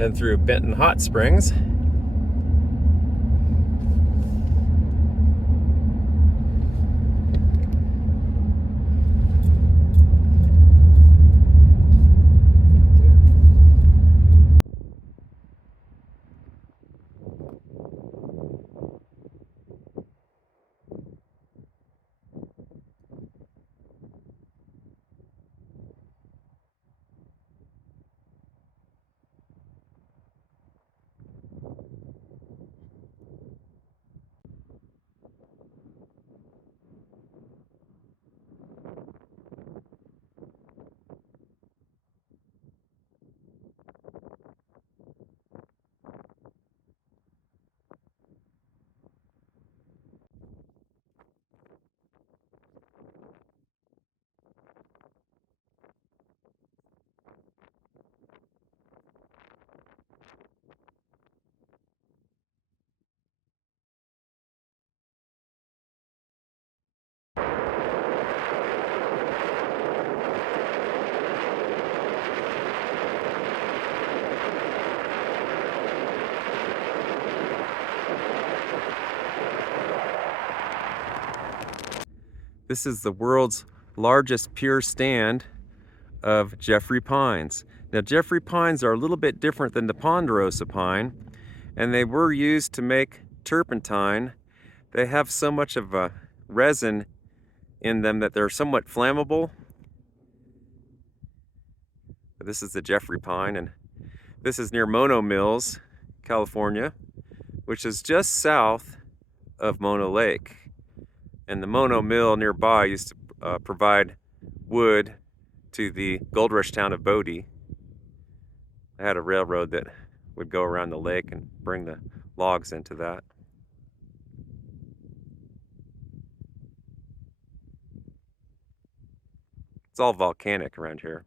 and through Benton Hot Springs. This is the world's largest pure stand of Jeffrey pines. Now, Jeffrey pines are a little bit different than the ponderosa pine, and they were used to make turpentine. They have so much of a resin in them that they're somewhat flammable. This is the Jeffrey pine, and this is near Mono Mills, California, which is just south of Mono Lake. And the Mono Mill nearby used to provide wood to the gold rush town of Bodie. I had a railroad that would go around the lake and bring the logs into that. It's all volcanic around here.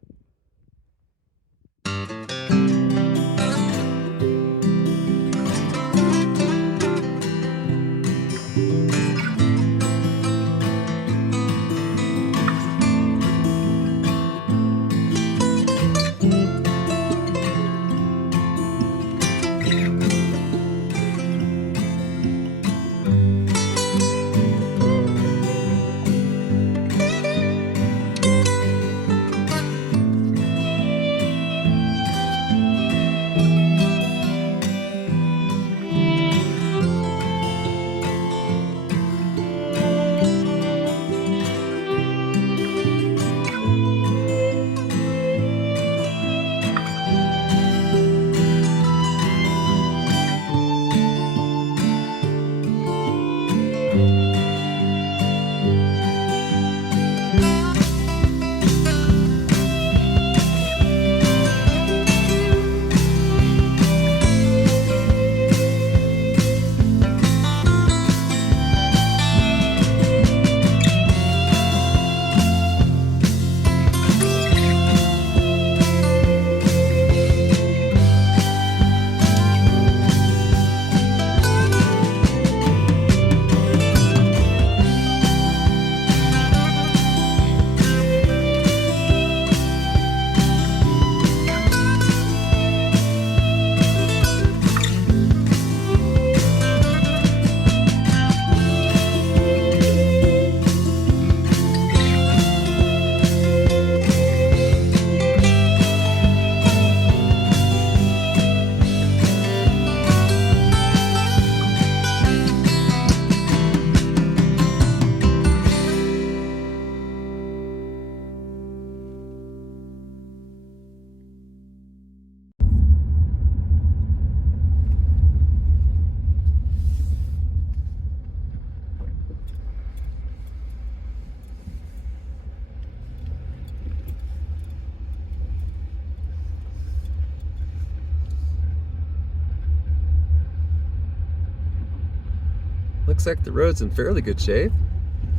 Looks like the road's in fairly good shape.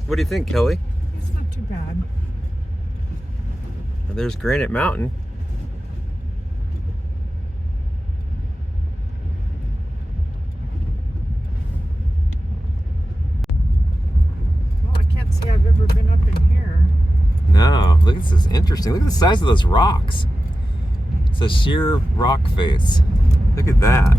What do you think, Kelly? It's not too bad. And there's Granite Mountain. Well, I can't say I've ever been up in here. No, look, this is interesting. Look at the size of those rocks. It's a sheer rock face. Look at that.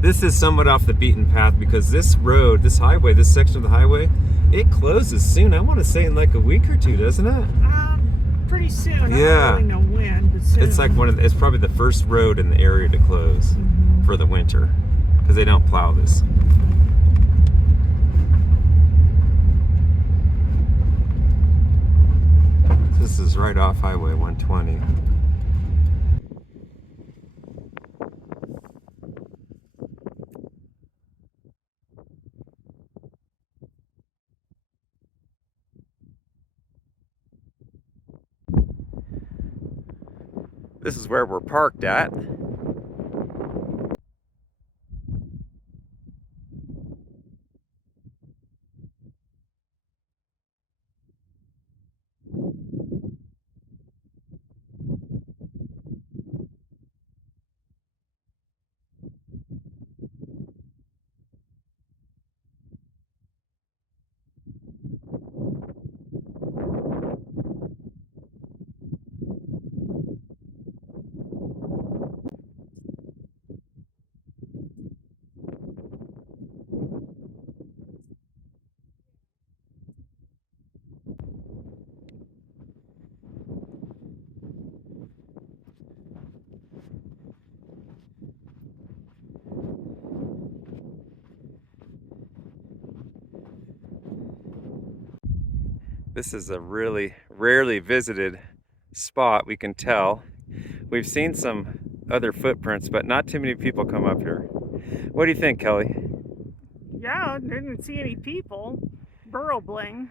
This is somewhat off the beaten path because this road, this highway, this section of the highway, it closes soon. I want to say in like a week or two, doesn't it? Pretty soon. Yeah. I don't really know when, but soon. It's like it's probably the first road in the area to close for the winter because they don't plow this. This is right off Highway 120. This is where we're parked at. This is a really rarely visited spot, we can tell. We've seen some other footprints, but not too many people come up here. What do you think, Kelly? Yeah, didn't see any people. Burrow bling.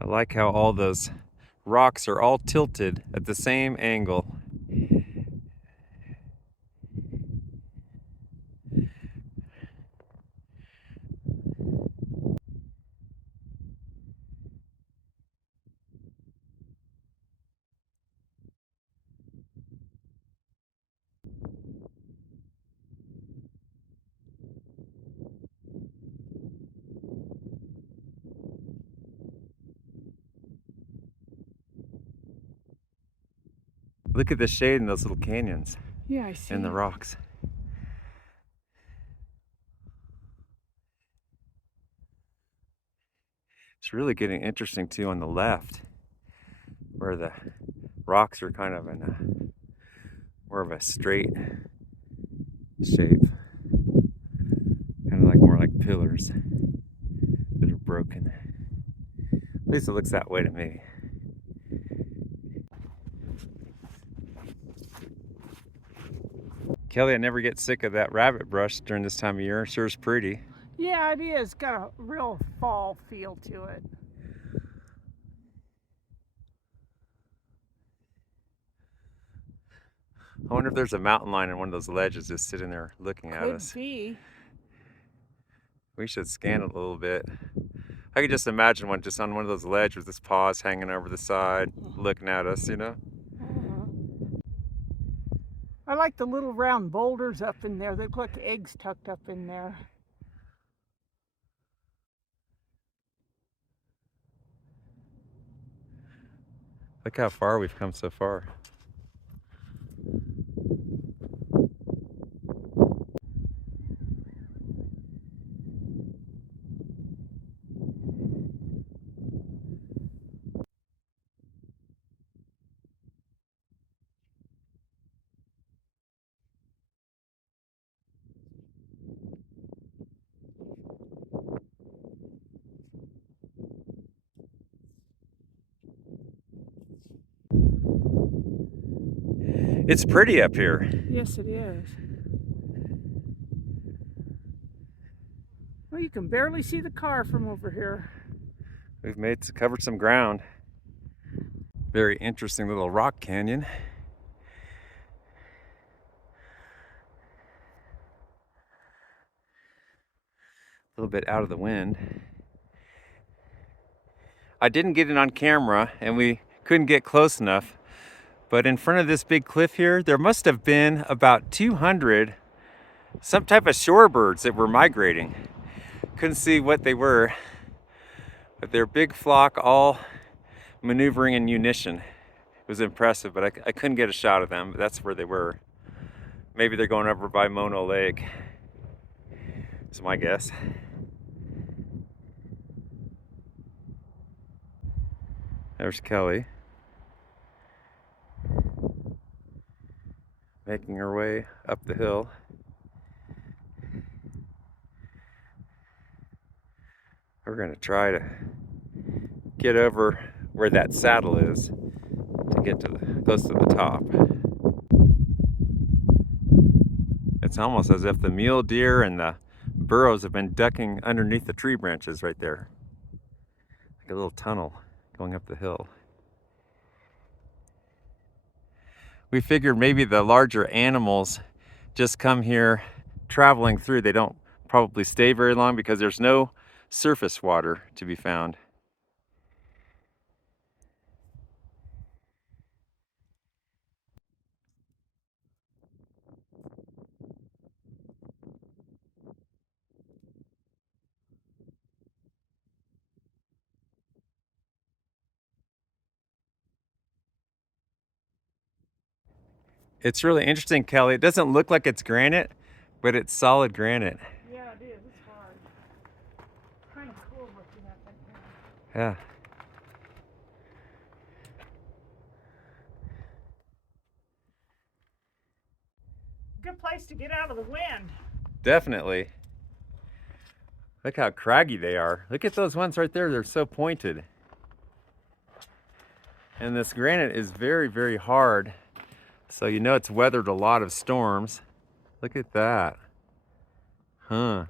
I like how all those rocks are all tilted at the same angle. Look at the shade in those little canyons. Yeah, I see. And the rocks. It's really getting interesting too on the left, where the rocks are kind of in a more of a straight shape. Kind of like more like pillars that are broken. At least it looks that way to me. Kelly, I never get sick of that rabbit brush during this time of year. Sure is pretty. Yeah, it is. Got a real fall feel to it. I wonder if there's a mountain lion in one of those ledges just sitting there looking at us. Could be. We should scan it a little bit. I could just imagine one just on one of those ledges with his paws hanging over the side, looking at us, you know? I like the little round boulders up in there. They look like eggs tucked up in there. Look how far we've come so far. It's pretty up here. Yes, it is. Well, you can barely see the car from over here. We've covered some ground. Very interesting little rock canyon. little bit out of the wind. I didn't get it on camera and we couldn't get close enough, but in front of this big cliff here, there must have been about 200 some type of shorebirds that were migrating. Couldn't see what they were, but they're a big flock, all maneuvering in unison. It was impressive, but I couldn't get a shot of them, but that's where they were. Maybe they're going over by Mono Lake. That's my guess. There's Kellie, making her way up the hill. We're gonna try to get over where that saddle is to get to close to the top. It's almost as if the mule deer and the burros have been ducking underneath the tree branches right there. Like a little tunnel going up the hill. We figured maybe the larger animals just come here traveling through. They don't probably stay very long because there's no surface water to be found. It's really interesting, Kellie. It doesn't look like it's granite, but it's solid granite. Yeah, it is. It's hard. Kind of cool looking at that now. Yeah. Good place to get out of the wind. Definitely. Look how craggy they are. Look at those ones right there. They're so pointed. And this granite is very, very hard. So you know it's weathered a lot of storms. Look at that. Huh.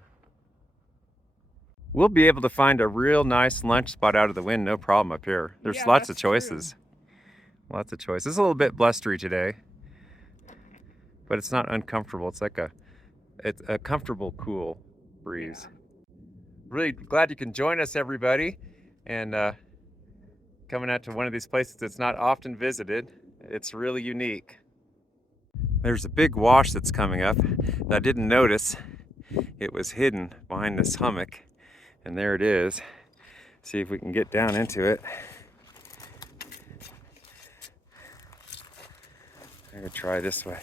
We'll be able to find a real nice lunch spot out of the wind, no problem up here. There's lots of choices. True. Lots of choices. It's a little bit blustery today, but it's not uncomfortable. It's like it's a comfortable, cool breeze. Yeah. Really glad you can join us, everybody, and coming out to one of these places that's not often visited. It's really unique. There's a big wash that's coming up that I didn't notice. It was hidden behind this hummock, and there it is. See if we can get down into it. I'm gonna try this way.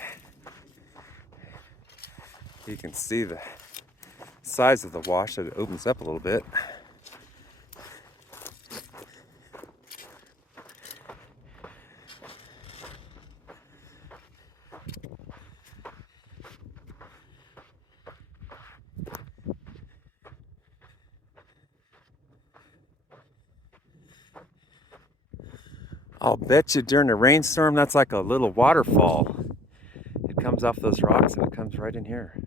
You can see the size of the wash that it opens up a little bit. I'll bet you during a rainstorm that's like a little waterfall. It comes off those rocks and it comes right in here.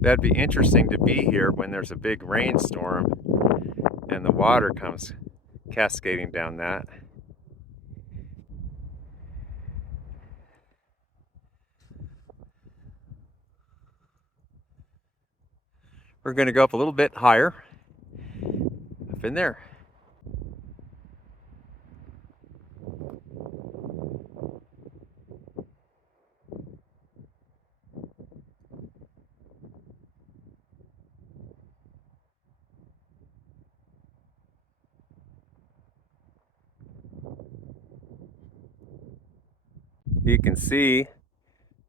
That'd be interesting to be here when there's a big rainstorm and the water comes cascading down that. We're going to go up a little bit higher, up in there. You can see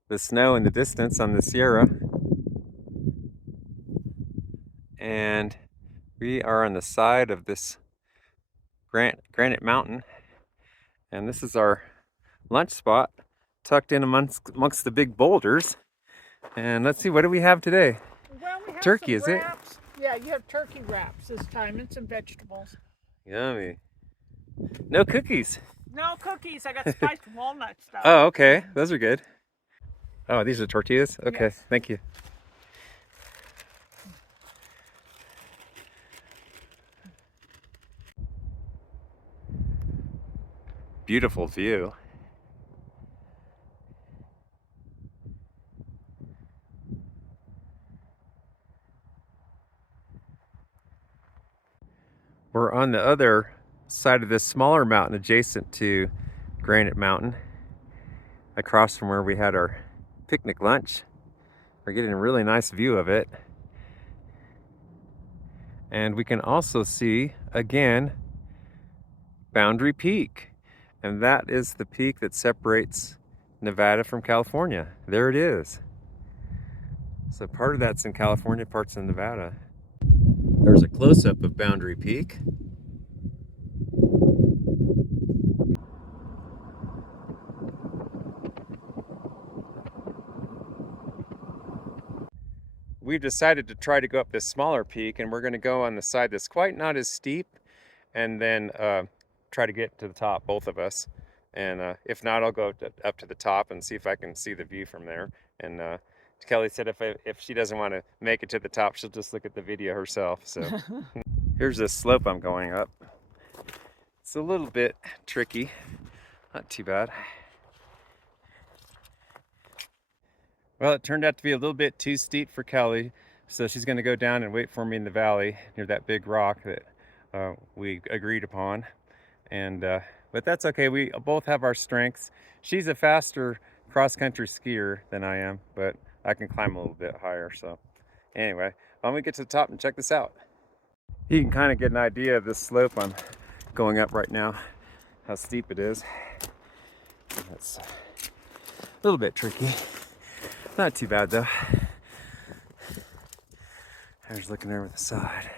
the snow in the distance on the Sierra. And we are on the side of this Granite Mountain. And this is our lunch spot, tucked in amongst the big boulders. And let's see, what do we have today? Well, we have turkey, some is wraps. It? Yeah, you have turkey wraps this time and some vegetables. Yummy. No cookies. No cookies. I got spiced walnut stuff. Oh, okay. Those are good. Oh, these are tortillas? Okay, yes. Thank you. Beautiful view. We're on the other side of this smaller mountain adjacent to Granite Mountain, across from where we had our picnic lunch. We're getting a really nice view of it. And we can also see, again, Boundary Peak. And that is the peak that separates Nevada from California. There it is. So part of that's in California, part's in Nevada. There's a close-up of Boundary Peak. We've decided to try to go up this smaller peak, and we're going to go on the side that's quite not as steep, and then try to get to the top, both of us. And if not, I'll go up to the top and see if I can see the view from there. And Kelly said if she doesn't want to make it to the top, she'll just look at the video herself. So here's this slope I'm going up. It's a little bit tricky, not too bad. Well, it turned out to be a little bit too steep for Kelly, so she's going to go down and wait for me in the valley near that big rock that we agreed upon. And but that's okay. We both have our strengths. She's a faster cross-country skier than I am, but I can climb a little bit higher. So anyway, why don't we get to the top and check this out? You can kind of get an idea of this slope I'm going up right now, how steep it is. That's a little bit tricky. Not too bad though. I was looking over the side.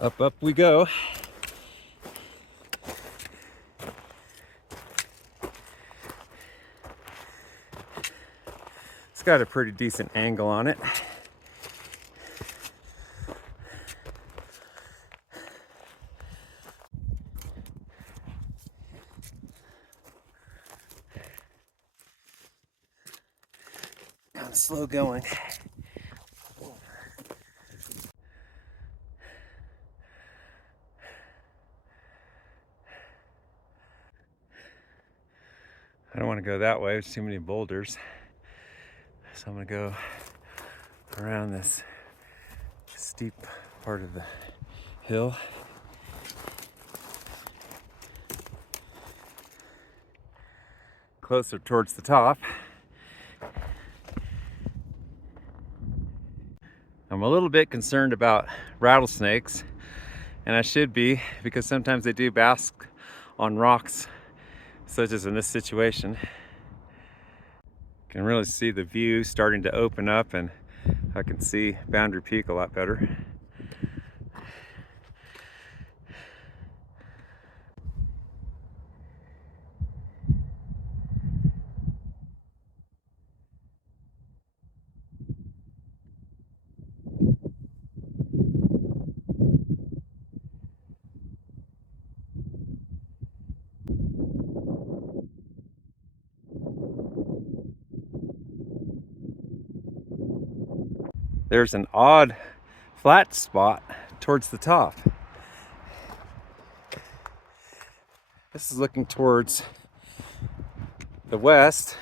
Up we go. It's got a pretty decent angle on it. Kind of slow going. I don't want to go that way, there's too many boulders. So I'm going to go around this steep part of the hill. Closer towards the top. I'm a little bit concerned about rattlesnakes, and I should be, because sometimes they do bask on rocks, such as in this situation. You can really see the view starting to open up, and I can see Boundary Peak a lot better. There's an odd flat spot towards the top. This is looking towards the west,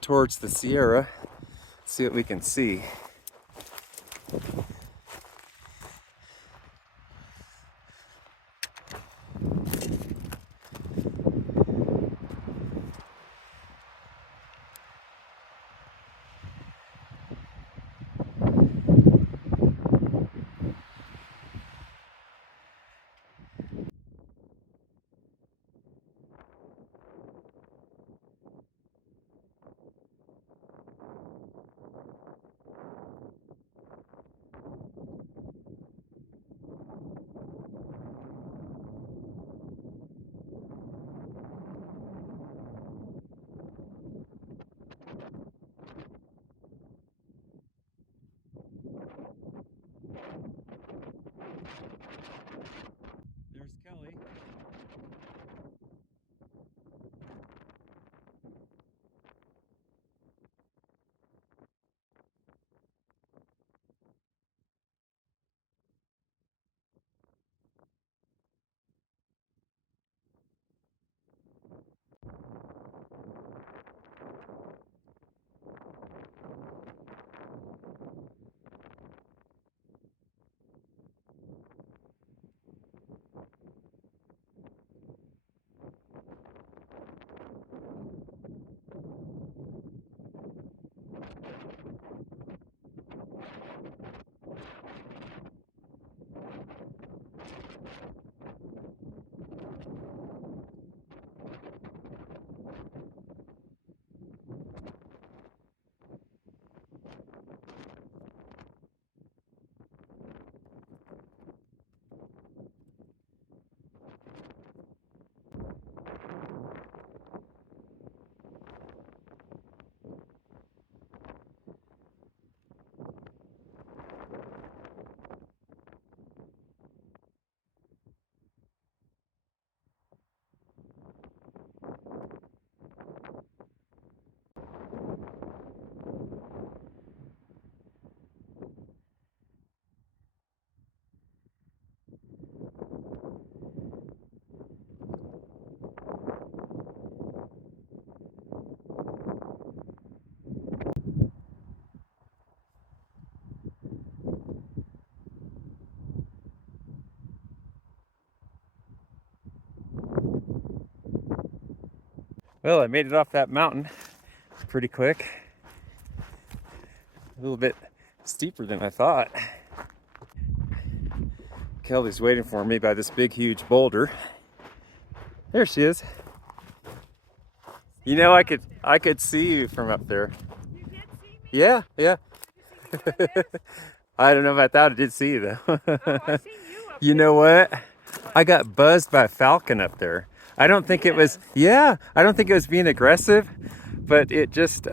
towards the Sierra. Let's see what we can see. Well, I made it off that mountain pretty quick. A little bit steeper than I thought. Kellie's waiting for me by this big, huge boulder. There she is. You know, I could see you from up there. You did see me? Yeah, yeah. Did you see me up there? I don't know about that. I did see you though. Oh, I seen you up You there. know what? I got buzzed by a falcon up there. I don't think it was, yeah, I don't think it was being aggressive, but it just,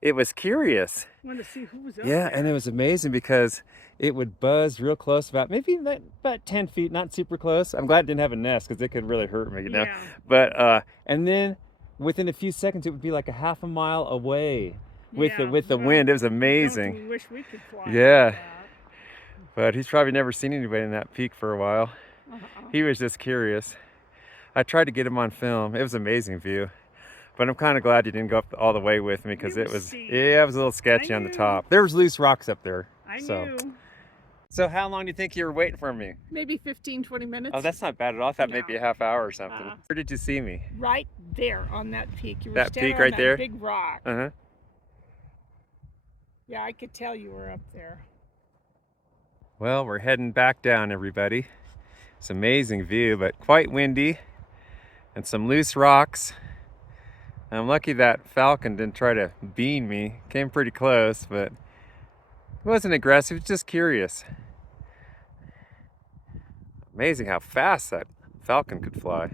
it was curious. Wanted to see who was up Yeah, there. and it was amazing because it would buzz real close, about maybe about 10 feet, not super close. I'm glad it didn't have a nest because it could really hurt me, you know. Yeah. But and then within a few seconds, it would be like a half a mile away with Yeah, the well, wind. It was Don't amazing. you wish we could fly Yeah. like that? But he's probably never seen anybody in that peak for a while. He was just curious. I tried to get him on film. It was an amazing view. But I'm kind of glad you didn't go up all the way with me because You it was, see. yeah, it was a little sketchy on the knew. top. There was loose rocks up there. I so. knew. So how long do you think you were waiting for me? Maybe 15, 20 minutes. Oh, that's not bad at all. I thought maybe a half hour or something. Uh-uh. Where did you see me? Right there on that peak. You were That standing peak on right that there? big rock. Uh-huh. Yeah, I could tell you were up there. Well, we're heading back down, everybody. It's an amazing view, but quite windy and some loose rocks. I'm lucky that falcon didn't try to bean me. Came pretty close, but it wasn't aggressive, just curious. Amazing how fast that falcon could fly.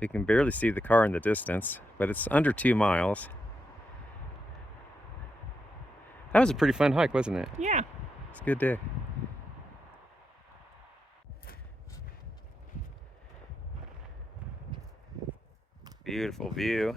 You can barely see the car in the distance, but it's under 2 miles. That was a pretty fun hike, wasn't it? Yeah. It's a good day. Beautiful view.